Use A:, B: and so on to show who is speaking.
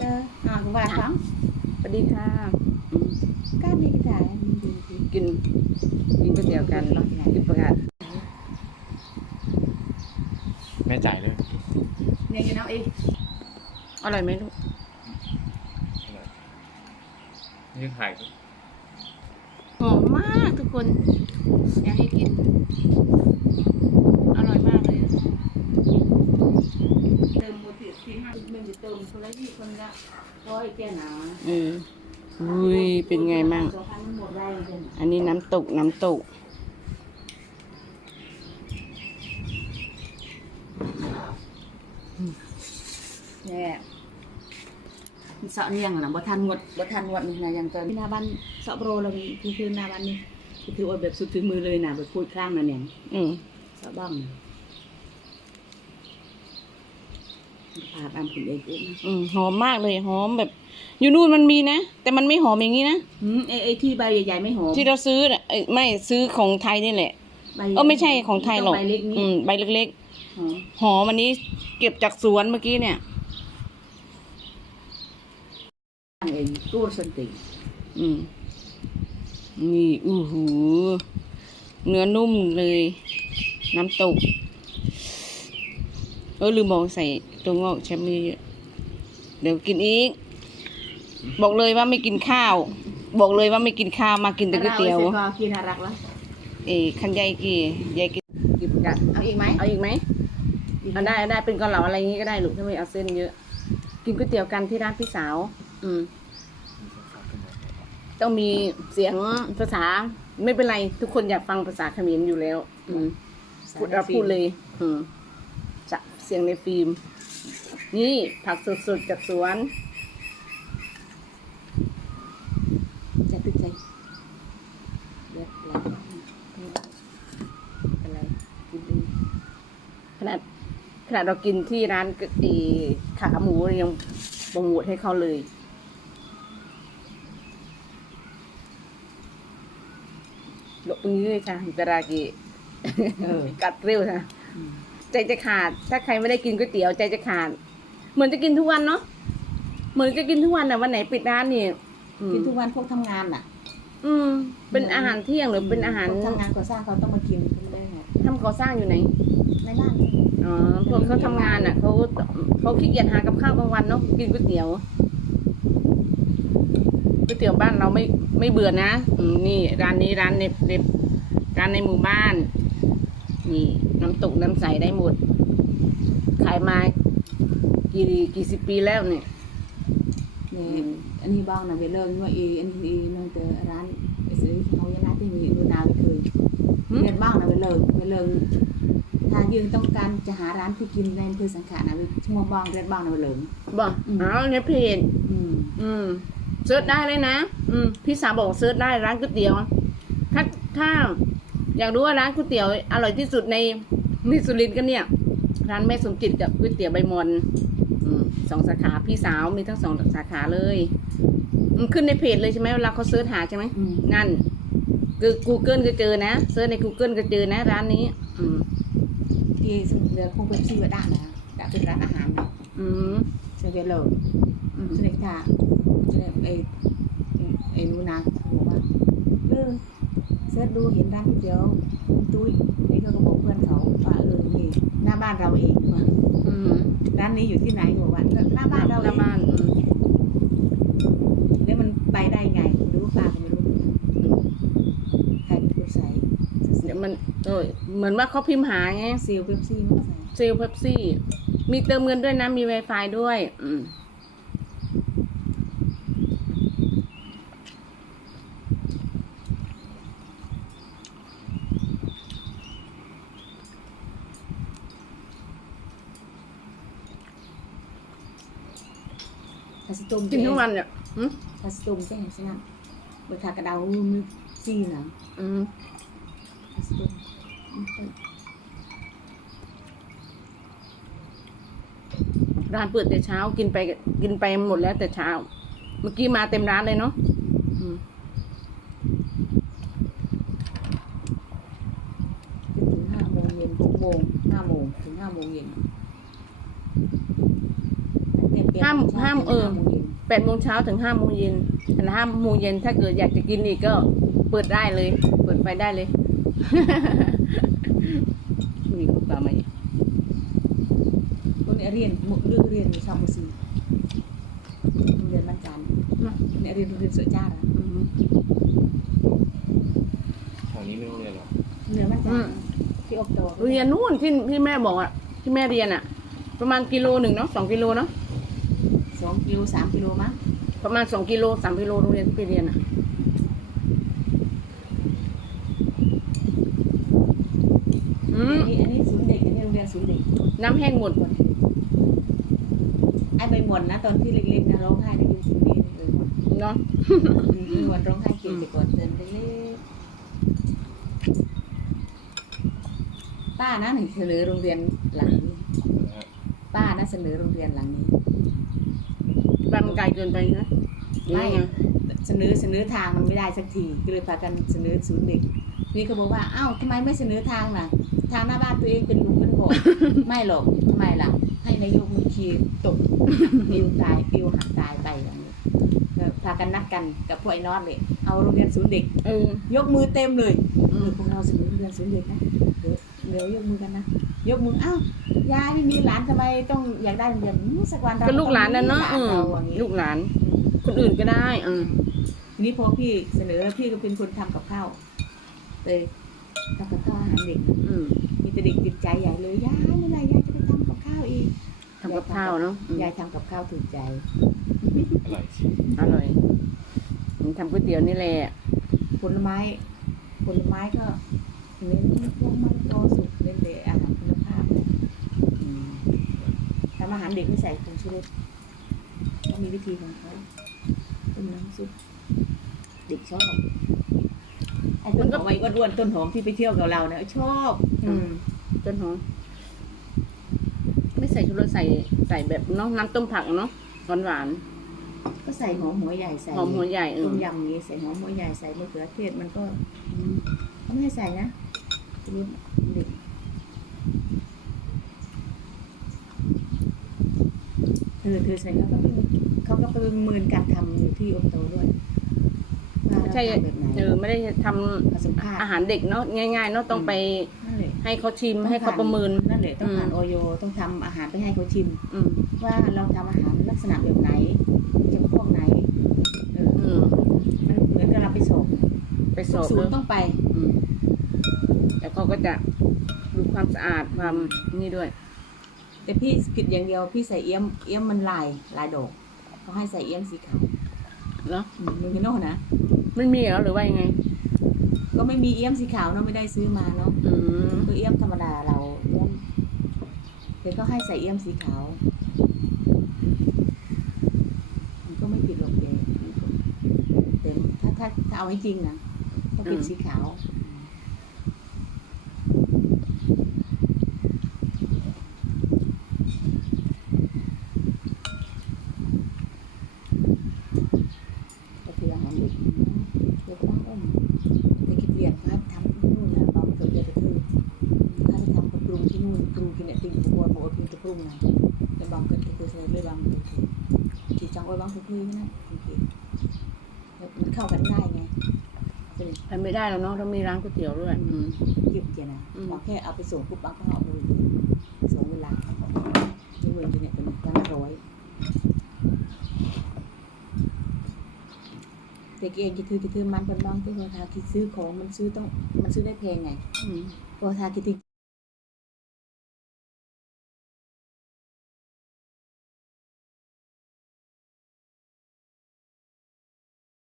A: คุณว่าครับ
B: สวัสดีค่ะ
A: ก้านดีกระจาย
B: กินก๋วยเตี๋ยวกันกินประกาศ
C: แม่จ่ายเลย
A: เนี่ยกินเอาเอง
B: อร่อยไหมลูก
C: นี่ถ่าย
B: หอมมากทุกคนอยากให้กินอร่อยมากเลย
A: เติมหมดที่ห้ามันจะเติมคนละคนละ100แก้หนา
B: อุ้ยเป็นไงมั่งอันนี้น้ำตก
A: เนี่ยเสาะเนี่ยงนะบ่ทันงวดนี่นะยังเกินหน้าบ้านเสาะโปรเราคือหน้าบ้านนี่คือแบบสุดถึงมือเลยนะแบบพูดครั้งนะเนี่ยเสาะบ้างนะอาบน้ำผุนเองนะ
B: หอมมากเลยหอมแบบอยู่นู่นมันมีนะแต่มันไม่หอมอย่างนี้นะ
A: ไอ้ที่ใบใหญ่ๆไม่หอม
B: ที่เราซื้อน่ะไม่ซื้อของไทยนี่แหละไม่ใช่ของไทยหรอกใบเล็กๆหอมอันนี้เก็บจากสวนเมื่อกี้เนี่ย
A: เองตู้สติ
B: นี่หูเนื้อนุ่มเลยน้ำตกลืมบอกใส่ตัวงอกแชมมี่เดี๋ยวกินอีกบอกเลยว่าไม่กินข้าวบอกเลยว่าไม่กินข้าวมากินแต่ก๋วยเตี๋ยว
A: กินน่ารักแล้ว
B: คันยายกี่ประกาศ
A: เอาอีกไหม
B: เอาได้เป็นเกาเหลาอะไรอย่างงี้ก็ได้ลูกถ้าไม่เอาเส้นเยอะกินก๋วยเตี๋ยวกันที่ร้านพี่สาวต้องมีเสียงภาษาไม่เป็นไรทุกคนอยากฟังภาษาเขมรอยู่แล้วพูดเลยจะเสียงในฟิล์มนี่ผักสดๆจากสวน
A: จะตึกใจเด็ดอะไรกินดี
B: ขนาดเรากินที่ร้านขาหมูยังโปรโมทให้เขาเลยหลบงี้เลยค่ะตรากีกัดเร็วค่ะใจจะขาดถ้าใครไม่ได้กินก๋วยเตี๋ยวใจจะขาดเหมือนจะกินทุกวันเนาะเหมือนจะกินทุกวันแต่วันไหนปิดร้านนี่
A: กินทุกวันพวกทำงาน
B: เป็นอาหารเที่ยงหรือเป็นอาหาร
A: ทำงานก่อสร้างเขาต้องมากินไม่ได้
B: ทำก่อสร้างอยู่ไหน
A: ในบ้าน
B: พวกเขาทำงานเขาขี้เกียจหากับข้าวกลางวันเนาะกินก๋วยเตี๋ยวบ้านเราไม่เบื่อนะนี่ร้านในหมู่บ้านนี่น้ำตกน้ำใสได้หมดขายมากี่สิบปีแล้วเนี่ย
A: อันนี้บ้างนะเวลาเมื่ออันนี้นั่งแต่ร้านไปซื้อเขายังน่าที่มีดูนาไปเคยเรียนบ้างนะเวลาถ้ายืนต้องการจะหาร้านที่กินในอำเภอสังขะนะชั่วโมงบ้างเรียนบ้างนะเวลา
B: บ้างในเพจเซิร์ชได้เลยนะพี่สาวบอกเซิร์ชได้ร้านก๋วยเตี๋ยวถ้าอยากรู้ว่าร้านก๋วยเตี๋ยวอร่อยที่สุดในสุรินทร์กันเนี่ยร้านแม่สมจิตกับก๋วยเตี๋ยวใบมอน2 สาขาพี่สาวมีทั้ง2 สาขาเลยขึ้นในเพจเลยใช่ไหมเวลาเขาเซิร์ชหาใช่ไหมนั่นคือ Google ก็เจอนะเซิร์ชใน Google ก็เจอนะร้านนี้
A: ที่สมุทรเรือคงเป็นชื่อว่าด่านนะด่านเป็นร้านอาหารเซเว่นเลยสนิทค่ะไอ้นูนาบอกว่าเสิร์ชดูเห็นร้านก๋วยเตี๋ยวตุ้ยนี่เขาก็บอกเพื่อนเขาว่านี่หน้าบ้านเราเองว่าร้านนี้อยู่ที่ไหนบอกว่าหน้าบ้านเราเองแล้วมันไปได้ไงรู้ป้าก็ไม่รู้ใครเป็นคนใส่
B: เดี๋ยวมันเหมือนว่าเขาพิมพ์หาไง
A: เซลเป๊ปซี่มันใส่
B: เซลเป๊ปซี่มีเติมเงินด้วยนะมี Wi-Fi ด้วย
A: ทัสตุม
B: กินทุกวันเนี่ย
A: ทัสตุมใช่ไหมใช่ไหมเบิกขากระเดาซีนะทัสตุม
B: ร้านเปิดแต่เช้ากินไปหมดแล้วแต่เช้าเมื่อกี้มาเต็มร้านเลยเนาะ
A: ถึง5 โมงเย็น6 โมง5 โมงถึง5 โมงเย็นเต็ม
B: ห้ามห้าม
A: โมงเย็น
B: 8 โมงเช้าถึง 5 โมงเย็นแต่5 โมงเย็นถ้าเกิดอยากจะกินอีกก็เปิดได้เลย เปิดไฟได้เลย มีข้อความมาอีก
A: คนเรียนเลือกเรียนชอบภาษีโรงเรียนบ้านจันทร์เนี่ยเรียนโรงเรียนเสือจ้าอ่ะ
B: อืม
C: แถวนี้ไม่ต้องเรียนหรอก
A: เรียนบ้านจันทร์ที่อบโต
B: เรียนนู่นที่แม่บอกอ่ะที่แม่เรียนอ่ะ ประมาณกิโลหนึ่งเนาะ2 กิโลเนาะ
A: 2 กิโล 3 กิโลมั้ง
B: ประมาณ2 กิโล 3 กิโลโรงเรียนที่ไปเรียนอ่ะ
A: อันนี้ศูนย์เด็กอันนี้โรงเรียนศูนย์เด็ก
B: น้ำแห้งหมด
A: ไอ้ใบหม่อนนะตอนที่เล็กๆนะร้องไห้ในยุคนี้ใบหม่อน
B: เนาะ
A: ใบหม่อนร้องไห้เก่งแต่ก่อนเดินเล็กป้านะหนึ่งเสนอโรงเรียนหลังนี้
C: นะฮะ
A: ป้านะเสนอโรงเรียนหลังนี้
B: บ้านมันไกลเกินไปนะหรือ
A: ไม่
B: ยังไง
A: เสนอทางมันไม่ได้สักทีก็เลยพากันเสนอศูนย์เด็กนี่เขาบอกว่าอ้าวทำไมไม่เสนอทางล่ะทางหน้าบ้านตัวเองเป็นหลุมเป็นบ่อ ไม่หรอกทำไมล่ะ ให้นายกมือคีตกปิวตายปิวหักตายไปอย่างนี้ก็พากันนัดกันกับพวกไอ้นอตเลยเอาโรงเรียนศูนย์เด็ก ยกมือเต็มเลยพวกเราเสนอโรงเรียนศูนย์เด็กนะเดี๋ยวยกมือกันนะยกมืออ้าวยายไม่มีหลานทำไมต้องอยากได้โรงเรียนสักวันเรา
B: ก็ลูกหลานนั่นเนาะ
A: ต้องมีหลเราอย่างนี้
B: ลูกหลาน คนอื่นก็ได้
A: ทีนี้พอพี่เสนอพี่ก็เป็นคนทำกับข้าวเลยทำกับข้าวอาหารเด็ก มีแต่เด็กติดใจใหญ่เลยยายเมื่อไหร่ยายจะไปทำกับข้าวอีก
B: ทำกับข้าวเนาะ
A: ยายทำกับข้าวถูกใจ
C: อร่อยสิ
B: อร่อยทำก๋วยเตี๋ยวนี่แหละ
A: ผลไม้ก็เน้นพวกมะละกอสุกเน้นแต่อาหารคุณภาพทำอาหารเด็กไม่ใส่ผงชูรสเขามีวิธีของเขาต้มน้ำซุปเด็กชอบไอ้ต้นหอมไอ้อ้วนๆต้นหอมที่ไปเที่ยวกับเราเนี่ยชอบ
B: ต้นหอมไม่ใส่ชูรสใส่แบบเนาะน้ำต้มผักเนาะหวาน
A: ก็ใส่หอมหัวใหญ่ใส่
B: หอมหัวใหญ่
A: ต้มยำนี้ใส่หอมหัวใหญ่ใส่มะเขือเทศมันก็เขาไม่ให้ใส่นะรูดเด็กเธอใส่เขาก็ไปประเมินการทำอยู่ที่อบโตด้วยว่า
B: ไม่ใช่
A: เราทำแบบไหน
B: ไม่ได้ท
A: ผสมภา
B: ำ
A: พ
B: อาหารเด็กเนาะง่ายๆเนาะต้องไป
A: นั่นแหละ
B: ให้เขาชิมให้เขาประเมิน
A: นั่นแหละต้องผ่านออยต้องทำอาหารไปให้เขาชิม
B: อืม
A: ว่าเราทำอาหารลักษณะแบบไหนจำพวกไหนมันเหมือนกับเราไปสอบ
B: ไปสอบ
A: ศูนย์ต้องไป
B: แล้วเขาก็จะดูความสะอาดความนี่ด้วย
A: แต่พี่ผิดอย่างเดียวพี่ใส่เอี้ยมมันลายดอกเขาให้ใส่เอี้ยมสีขาว
B: แล้ว
A: มึงเห็นโน่นนะ
B: ไม่มีแล้วหรือว่ายังไง
A: ก็ไม่มีเอี้ยมสีขาวเนาะไม่ได้ซื้อมาเนาะคือเอี้ยมธรรมดาเราเอี้ยมเดี๋ยวเขาให้ใส่เอี้ยมสีขาวมันก็ไม่ผิดหรอกแต่ถ้าเอาให้จริงนะก็เป็นสีขาวก็คืออาหารเด็กเด็กบ้านอ้อมเด็กเรียนพาทำที่นู่นนะบางคนเดียวจะคือถ้าไปทำกับปรุงที่นู่นปรุงกินเนี่ยติ่งบัวโมดมันจะปรุงนะแต่บางคนก็คือใส่เลยบางคนที่จังไว้บางคนคือนะมันเข้ากันได้ไง
B: ทำไม่ได้แล้วเนาะต้องมีร้านก๋วยเตี๋ยวด้วย
A: ยืดเจียนะบางแค่เอาไปส่งปุ๊บบางก็เอาเลยส่งเวลาที่เมืองจะเนี่ยเป็นวันละ100แต่เองคิดถือมันเป็นบางที่พอทาคิดซื้อของมันซื้อได้แพงไงพอทาคิด